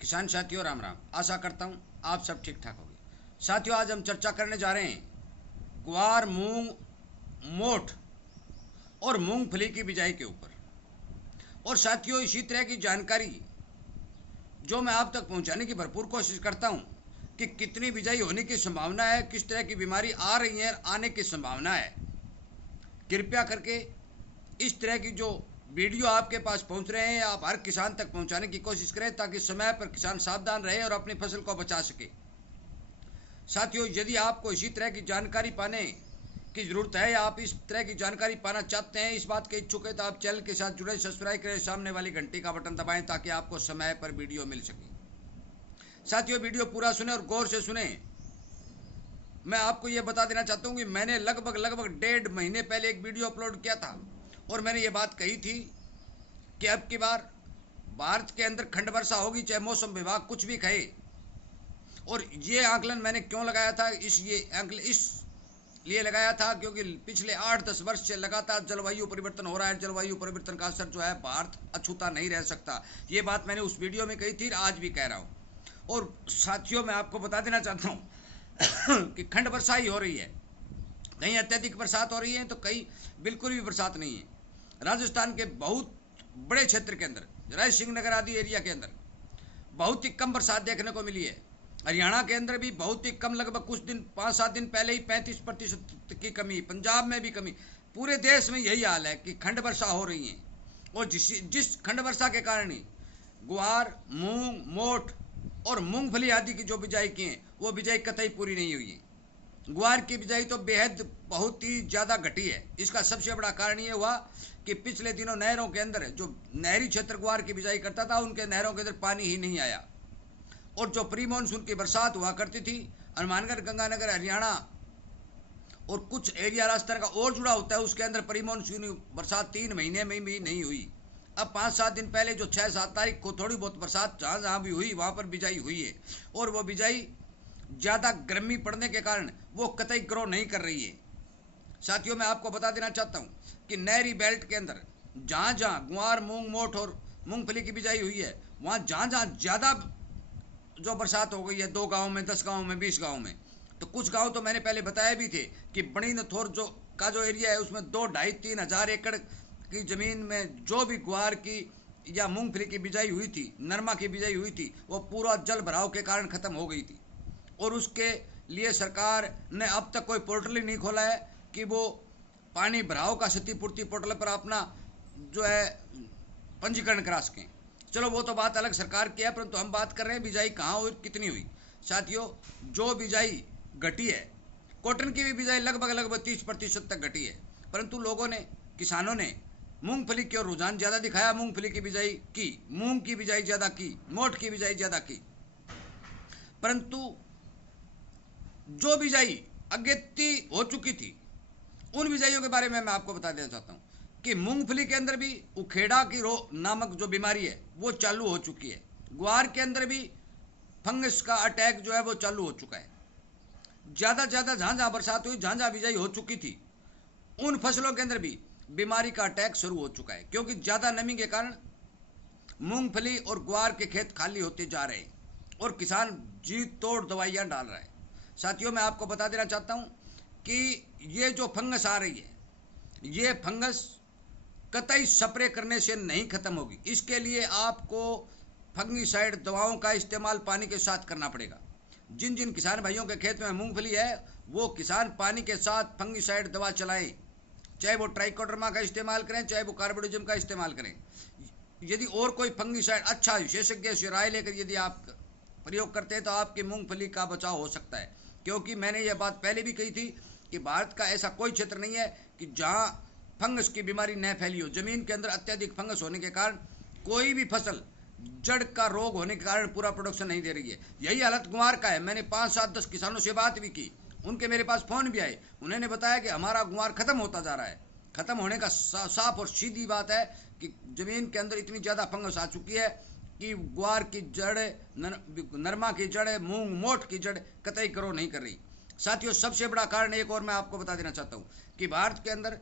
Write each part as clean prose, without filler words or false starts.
किसान साथियों राम राम। आशा करता हूँ आप सब ठीक ठाक होंगे। साथियों आज हम चर्चा करने जा रहे हैं ग्वार, मूंग, मोठ और मूंगफली की बिजाई के ऊपर। और साथियों इसी तरह की जानकारी जो मैं आप तक पहुंचाने की भरपूर कोशिश करता हूं कि कितनी बिजाई होने की संभावना है, किस तरह की बीमारी आ रही है, आने की संभावना है। कृपया करके इस तरह की जो वीडियो आपके पास पहुंच रहे हैं आप हर किसान तक पहुंचाने की कोशिश करें ताकि समय पर किसान सावधान रहे और अपनी फसल को बचा सके। साथियों यदि आपको इसी तरह की जानकारी पाने की ज़रूरत है या आप इस तरह की जानकारी पाना चाहते हैं, इस बात के इच्छुक है, तो आप चैनल के साथ जुड़े, सब्सक्राइब करें, सामने वाली घंटी का बटन दबाएं ताकि आपको समय पर वीडियो मिल सके। साथियों वीडियो पूरा सुने और गौर से सुने। मैं आपको यह बता देना चाहता हूँ कि मैंने लगभग 1.5 महीने पहले एक वीडियो अपलोड किया था और मैंने ये बात कही थी कि अब की बार भारत के अंदर खंड वर्षा होगी, चाहे मौसम विभाग कुछ भी कहे। और ये आकलन मैंने क्यों लगाया था, इसलिए लगाया था क्योंकि पिछले 8-10 वर्ष से लगातार जलवायु परिवर्तन हो रहा है। जलवायु परिवर्तन का असर जो है भारत अछूता नहीं रह सकता। ये बात मैंने उस वीडियो में कही थी, आज भी कह रहा हूँ। और साथियों मैं आपको बता देना चाहता हूँ कि खंड वर्षा ही हो रही है। कहीं अत्यधिक बरसात हो रही है तो कहीं बिल्कुल भी बरसात नहीं है। राजस्थान के बहुत बड़े क्षेत्र के अंदर, राय सिंह नगर आदि एरिया के अंदर बहुत ही कम बरसात देखने को मिली है। हरियाणा के अंदर भी बहुत ही कम, लगभग कुछ दिन 5-7 दिन पहले ही 35% की कमी, पंजाब में भी कमी। पूरे देश में यही हाल है कि खंड वर्षा हो रही है। और जिस खंड वर्षा के कारण ही ग्वार, मूंग, मोठ और मूंगफली आदि की जो बिजाई की है वो बिजाई कतई पूरी नहीं हुई है। ग्वार की बिजाई तो बेहद बहुत ही ज़्यादा घटी है। इसका सबसे बड़ा कारण ये हुआ कि पिछले दिनों नहरों के अंदर जो नहरी क्षेत्र ग्वार की बिजाई करता था उनके नहरों के अंदर पानी ही नहीं आया। और जो प्री मानसून की बरसात हुआ करती थी हनुमानगढ़, गंगानगर, हरियाणा और कुछ एरिया राजस्थान का और जुड़ा होता है, उसके अंदर प्री मानसून बरसात 3 महीने में भी नहीं हुई। अब 5-7 दिन पहले जो 6-7 तारीख को थोड़ी बहुत बरसात जहाँ जहाँ भी हुई वहाँ पर बिजाई हुई है। और वो बिजाई ज़्यादा गर्मी पड़ने के कारण वो कतई ग्रो नहीं कर रही है। साथियों मैं आपको बता देना चाहता हूँ कि नहरी बेल्ट के अंदर जहाँ जहाँ ग्वार, मूंग, मोठ और मूंगफली की बिजाई हुई है, वहाँ जहाँ जहाँ ज़्यादा जो बरसात हो गई है, 2 गाँव में, 10 गाँव में, 20 गाँव में, तो कुछ गाँव तो मैंने पहले बताया भी थे कि बड़ी नथौर जो एरिया है उसमें 2-2.5-3 हज़ार एकड़ की ज़मीन में जो भी ग्वार की या मूंगफली की बिजाई हुई थी, नरमा की बिजाई हुई थी, वो पूरा जल भराव के कारण ख़त्म हो गई थी। और उसके लिए सरकार ने अब तक कोई पोर्टल ही नहीं खोला है कि वो पानी भराव का क्षतिपूर्ति पोर्टल पर अपना जो है पंजीकरण करा सकें। चलो वो तो बात अलग सरकार की है, परंतु हम बात कर रहे हैं बिजाई कहाँ हुई, कितनी हुई। साथियों जो बिजाई घटी है, कॉटन की भी बिजाई लगभग 30% तक घटी है, परंतु लोगों ने, किसानों ने मूंगफली की ओर रुझान ज़्यादा दिखाया। मूंगफली की बिजाई की, मूंग की बिजाई ज़्यादा की, मोठ की बिजाई ज़्यादा की। परंतु जो बिजाई अगेती हो चुकी थी उन बिजाइयों के बारे में मैं आपको बता देना चाहता हूँ कि मूंगफली के अंदर भी उखेड़ा की रोग नामक जो बीमारी है वो चालू हो चुकी है। ग्वार के अंदर भी फंगस का अटैक जो है वो चालू हो चुका है। ज़्यादा ज़्यादा जहाँ जहाँ बरसात हुई, जहाँ जहाँ बिजाई हो चुकी थी, उन फसलों के अंदर भी बीमारी का अटैक शुरू हो चुका है, क्योंकि ज़्यादा नमी के कारण मूंगफली और ग्वार के खेत खाली होते जा रहे हैं और किसान जी तोड़ दवाइयाँ डाल रहा है। साथियों मैं आपको बता देना चाहता हूँ कि ये जो फंगस आ रही है, ये फंगस कतई स्प्रे करने से नहीं खत्म होगी। इसके लिए आपको फंगीसाइड दवाओं का इस्तेमाल पानी के साथ करना पड़ेगा। जिन जिन किसान भाइयों के खेत में मूंगफली है वो किसान पानी के साथ फंगीसाइड दवा चलाएं, चाहे वो ट्राइकोडर्मा का इस्तेमाल करें, चाहे वो कार्बोडिजम का इस्तेमाल करें। यदि और कोई फंगीसाइड अच्छा विशेषज्ञ से राय लेकर यदि आप प्रयोग करते हैं तो आपकी मूंगफली का बचाव हो सकता है। क्योंकि मैंने ये बात पहले भी कही थी कि भारत का ऐसा कोई क्षेत्र नहीं है कि जहाँ फंगस की बीमारी न फैली हो। ज़मीन के अंदर अत्यधिक फंगस होने के कारण कोई भी फसल, जड़ का रोग होने के कारण पूरा प्रोडक्शन नहीं दे रही है। यही हालत गुआर का है। मैंने 5-7-10 किसानों से बात भी की, उनके मेरे पास फ़ोन भी आए, उन्होंने बताया कि हमारा गुआर ख़त्म होता जा रहा है। ख़त्म होने का साफ और सीधी बात है कि ज़मीन के अंदर इतनी ज़्यादा फंगस आ चुकी है कि ग्वार की जड़, नरमा की जड़, मूंग, मोठ की जड़ कतई ग्रो नहीं कर रही। साथियों सबसे बड़ा कारण एक और मैं आपको बता देना चाहता हूँ कि भारत के अंदर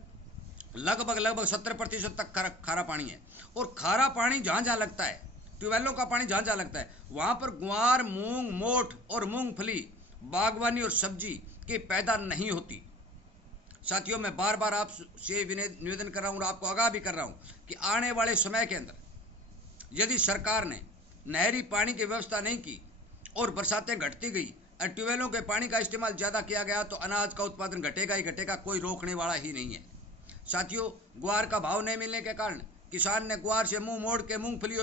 लगभग 70% तक खारा पानी है। और खारा पानी जहाँ जहाँ लगता है ट्यूबवेलों का पानी जहाँ जहाँ लगता है वहाँ पर ग्वार, मूंग, मोठ और मूंगफली, बागवानी और सब्जी की पैदा नहीं होती। साथियों, मैं बार बार आपसे निवेदन कर रहा हूँ और आपको आगाह भी कर रहा हूँ कि आने वाले समय के अंदर यदि सरकार ने नहरी पानी की व्यवस्था नहीं की और बरसातें घटती गई और ट्यूबवेलों के पानी का इस्तेमाल ज़्यादा किया गया तो अनाज का उत्पादन घटेगा ही घटेगा, कोई रोकने वाला ही नहीं है। साथियों, ग्वार का भाव नहीं मिलने के कारण किसान ने ग्वार से मुंह मोड़ के मूंगफली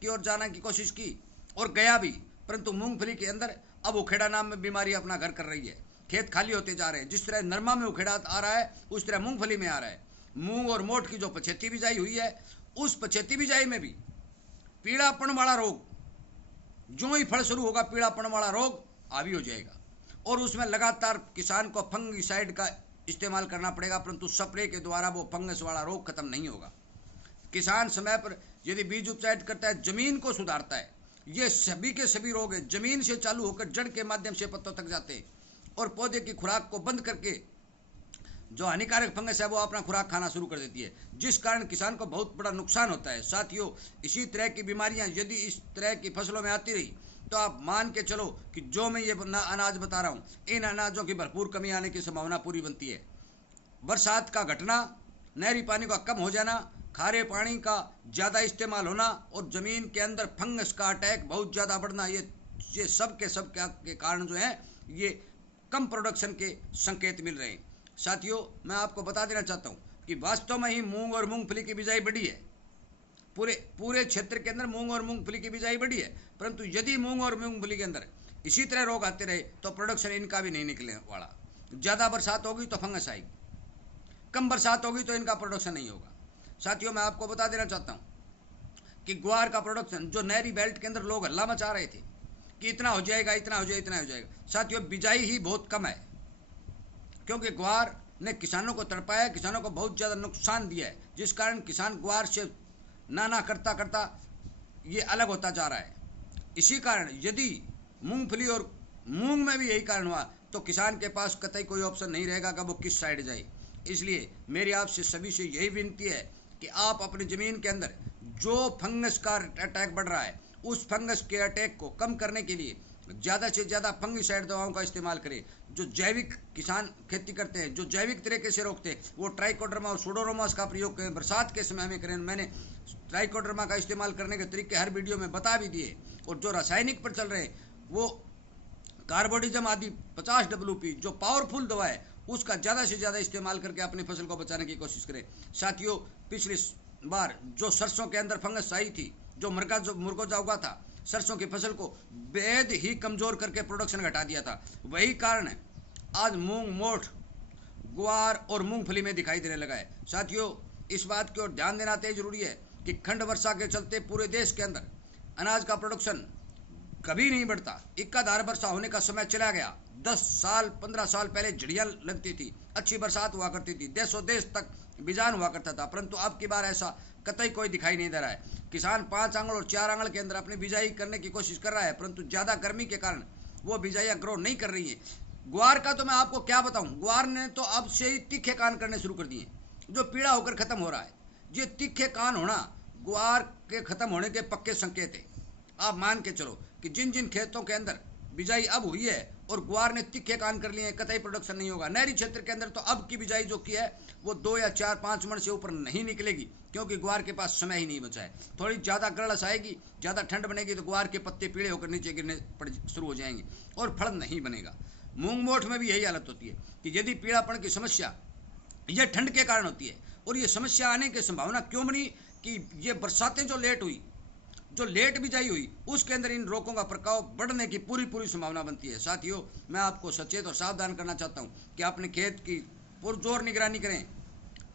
की ओर जाने की कोशिश की और गया भी, परंतु मूंगफली के अंदर अब उखेड़ा नाम में बीमारी अपना घर कर रही है। खेत खाली होते जा रहे हैं। जिस तरह नरमा में उखेड़ा आ रहा है उस तरह मूंगफली में आ रहा है। मूंग और मोठ की जो पछेती बिजाई हुई है उस पछेती बिजाई में भी पीड़ापन वाला रोग, जो ही फल शुरू होगा पीड़ापन वाला रोग हावी हो जाएगा और उसमें लगातार किसान को फंगिसाइड का इस्तेमाल करना पड़ेगा, परंतु स्प्रे के द्वारा वो फंगस वाला रोग खत्म नहीं होगा। किसान समय पर यदि बीज उपचार करता है, जमीन को सुधारता है, ये सभी के सभी रोग है जमीन से चालू होकर जड़ के माध्यम से पत्तों तक जाते हैं और पौधे की खुराक को बंद करके जो हानिकारक फंगस है वो अपना खुराक खाना शुरू कर देती है, जिस कारण किसान को बहुत बड़ा नुकसान होता है। साथियों, इसी तरह की बीमारियां यदि इस तरह की फसलों में आती रही तो आप मान के चलो कि जो मैं ये अनाज बता रहा हूँ, इन अनाजों की भरपूर कमी आने की संभावना पूरी बनती है। बरसात का घटना, नहरी पानी का कम हो जाना, खारे पानी का ज़्यादा इस्तेमाल होना और ज़मीन के अंदर फंगस का अटैक बहुत ज़्यादा बढ़ना, ये सब के कारण जो है ये कम प्रोडक्शन के संकेत मिल रहे हैं। साथियों, मैं आपको बता देना चाहता हूँ कि वास्तव में ही मूंग और मूंगफली की बिजाई बढ़ी है। पूरे क्षेत्र के अंदर मूंग और मूंगफली की बिजाई बढ़ी है, परंतु यदि मूंग और मूंगफली के अंदर इसी तरह रोग आते रहे तो प्रोडक्शन इनका भी नहीं निकलने वाला। ज़्यादा बरसात होगी तो फंगस आएगी, कम बरसात होगी तो इनका प्रोडक्शन नहीं होगा। साथियों, मैं आपको बता देना चाहता हूँ कि ग्वार का प्रोडक्शन जो नहरी बेल्ट के अंदर लोग हल्ला मचा रहे थे कि इतना हो जाएगा, इतना हो जाएगा, इतना हो जाएगा, साथियों बिजाई ही बहुत कम है, क्योंकि ग्वार ने किसानों को तड़पाया, किसानों को बहुत ज़्यादा नुकसान दिया है, जिस कारण किसान ग्वार से नाना करता करता ये अलग होता जा रहा है। इसी कारण यदि मूंगफली और मूंग में भी यही कारण हुआ तो किसान के पास कतई कोई ऑप्शन नहीं रहेगा कि वो किस साइड जाए। इसलिए मेरी आपसे सभी से यही विनती है कि आप अपनी ज़मीन के अंदर जो फंगस का अटैक बढ़ रहा है उस फंगस के अटैक को कम करने के लिए ज़्यादा से ज़्यादा फंगिसाइड दवाओं का इस्तेमाल करें। जो जैविक किसान खेती करते हैं, जो जैविक तरीके से रोकते हैं, वो ट्राइकोडर्मा और सुडोमोनास का प्रयोग करें, बरसात के समय में करें। मैंने ट्राइकोडर्मा का इस्तेमाल करने के तरीके हर वीडियो में बता भी दिए। और जो रासायनिक पर चल रहे हैं वो कार्बोडिजम आदि 50 WP जो पावरफुल दवा है उसका ज़्यादा से ज़्यादा इस्तेमाल करके अपनी फसल को बचाने की कोशिश करें। साथियों, पिछली बार जो सरसों के अंदर फंगस आई थी, जो मुर्गोजा उगा था, सरसों की फसल को बेहद ही कमज़ोर करके प्रोडक्शन घटा दिया था। वही कारण है आज मूंग, मोठ, ग्वार और मूंगफली में दिखाई देने लगा है। साथियों, इस बात की ओर ध्यान देना तय जरूरी है कि खंड वर्षा के चलते पूरे देश के अंदर अनाज का प्रोडक्शन कभी नहीं बढ़ता। इक्काधार वर्षा होने का समय चला गया। 10 साल 15 साल पहले झड़ियाँ लगती थी, अच्छी बरसात हुआ करती थी, देशों देश तक बिजान हुआ करता था, परंतु अब की बार ऐसा कतई कोई दिखाई नहीं दे रहा है। किसान 5 आंगल और 4 आंगल के अंदर अपनी बिजाई करने की कोशिश कर रहा है, परंतु ज़्यादा गर्मी के कारण वो बिजाइयाँ ग्रो नहीं कर रही है। ग्वार का तो मैं आपको क्या बताऊं, ग्वार ने तो अब से ही तीखे कान करने शुरू कर दिए, जो पीड़ा होकर खत्म हो रहा है। ये तीखे कान होना ग्वार के खत्म होने के पक्के संकेत है। आप मान के चलो कि जिन जिन खेतों के अंदर बिजाई अब हुई है और ग्वार ने तीखे कान कर लिए हैं, कतई प्रोडक्शन नहीं होगा। नहरी क्षेत्र के अंदर तो अब की बिजाई जो की है वो 2 या 4-5 मन से ऊपर नहीं निकलेगी, क्योंकि ग्वार के पास समय ही नहीं बचा है। थोड़ी ज़्यादा गड़स आएगी, ज़्यादा ठंड बनेगी तो ग्वार के पत्ते पीले होकर नीचे गिरने शुरू हो जाएंगे और फल नहीं बनेगा। मूंग मोठ में भी यही हालत होती है कि यदि पीड़ापन की समस्या यह ठंड के कारण होती है, और ये समस्या आने की संभावना क्यों बनी कि ये बरसातें जो लेट हुई, जो लेट बिजाई हुई, उसके अंदर इन रोगों का प्रकोप बढ़ने की पूरी संभावना बनती है। साथियों, मैं आपको सचेत और सावधान करना चाहता हूं कि अपने खेत की पुरजोर निगरानी करें,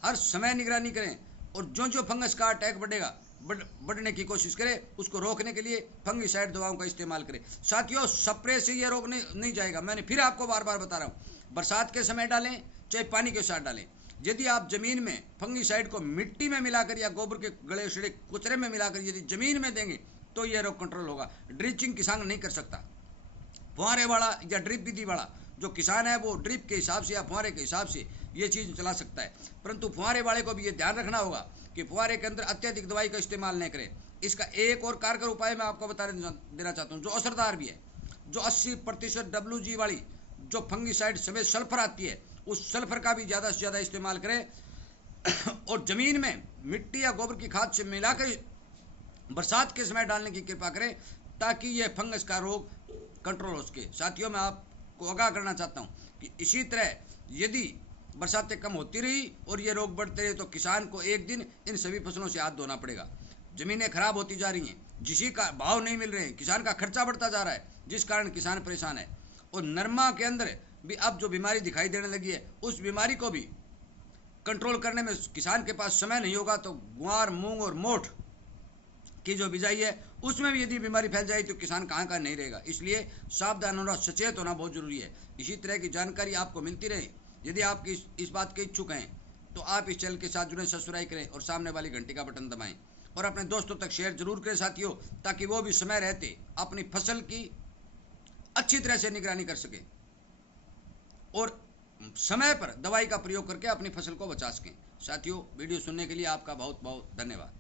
हर समय निगरानी करें, और जो फंगस का अटैक बढ़ने की कोशिश करें उसको रोकने के लिए फंगिसाइड दवाओं का इस्तेमाल करें। साथियों, स्प्रे से ये रोग नहीं जाएगा। मैंने फिर आपको बार बार बता रहा हूँ, बरसात के समय डालें चाहे पानी के साथ डालें। यदि आप जमीन में फंगिसाइड को मिट्टी में मिलाकर या गोबर के गले सड़े कुचरे में मिलाकर यदि जमीन में देंगे तो यह रोग कंट्रोल होगा। ड्रिचिंग किसान नहीं कर सकता। फुहारे वाला या ड्रिप विधि वाला जो किसान है वो ड्रिप के हिसाब से या फुहारे के हिसाब से ये चीज़ चला सकता है, परंतु फुहारे वाले को भी ये ध्यान रखना होगा कि फुहारे के अंदर अत्यधिक दवाई का इस्तेमाल नहीं करें। इसका एक और कारगर उपाय मैं आपको बता देना चाहता हूँ, जो असरदार भी है, जो 80% WG वाली जो फंगीसाइड समेत सल्फर आती है, उस सल्फर का भी ज़्यादा से ज़्यादा इस्तेमाल करें और ज़मीन में मिट्टी या गोबर की खाद से मिलाकर बरसात के समय डालने की कृपा करें, ताकि यह फंगस का रोग कंट्रोल हो सके। साथियों, मैं आपको आगाह करना चाहता हूँ कि इसी तरह यदि बरसातें कम होती रही और ये रोग बढ़ते रहे तो किसान को एक दिन इन सभी फसलों से हाथ धोना पड़ेगा। ज़मीनें खराब होती जा रही हैं, जिसी का भाव नहीं मिल रहे हैं, किसान का खर्चा बढ़ता जा रहा है, जिस कारण किसान परेशान है। और नरमा के अंदर भी अब जो बीमारी दिखाई देने लगी है, उस बीमारी को भी कंट्रोल करने में किसान के पास समय नहीं होगा, तो ग्वार, मूंग और मोठ की जो बिजाई है उसमें भी यदि बीमारी फैल जाए तो किसान कहाँ का नहीं रहेगा। इसलिए सावधान होना, सचेत होना बहुत जरूरी है। इसी तरह की जानकारी आपको मिलती रहे। यदि आप इस बात के इच्छुक हैं तो आप इस चैनल के साथ जुड़े, सब्सक्राइब करें और सामने वाली घंटी का बटन दबाएं और अपने दोस्तों तक शेयर जरूर करें साथियों, ताकि वो भी समय रहते अपनी फसल की अच्छी तरह से निगरानी कर सकें और समय पर दवाई का प्रयोग करके अपनी फसल को बचा सकें। साथियों, वीडियो सुनने के लिए आपका बहुत बहुत धन्यवाद।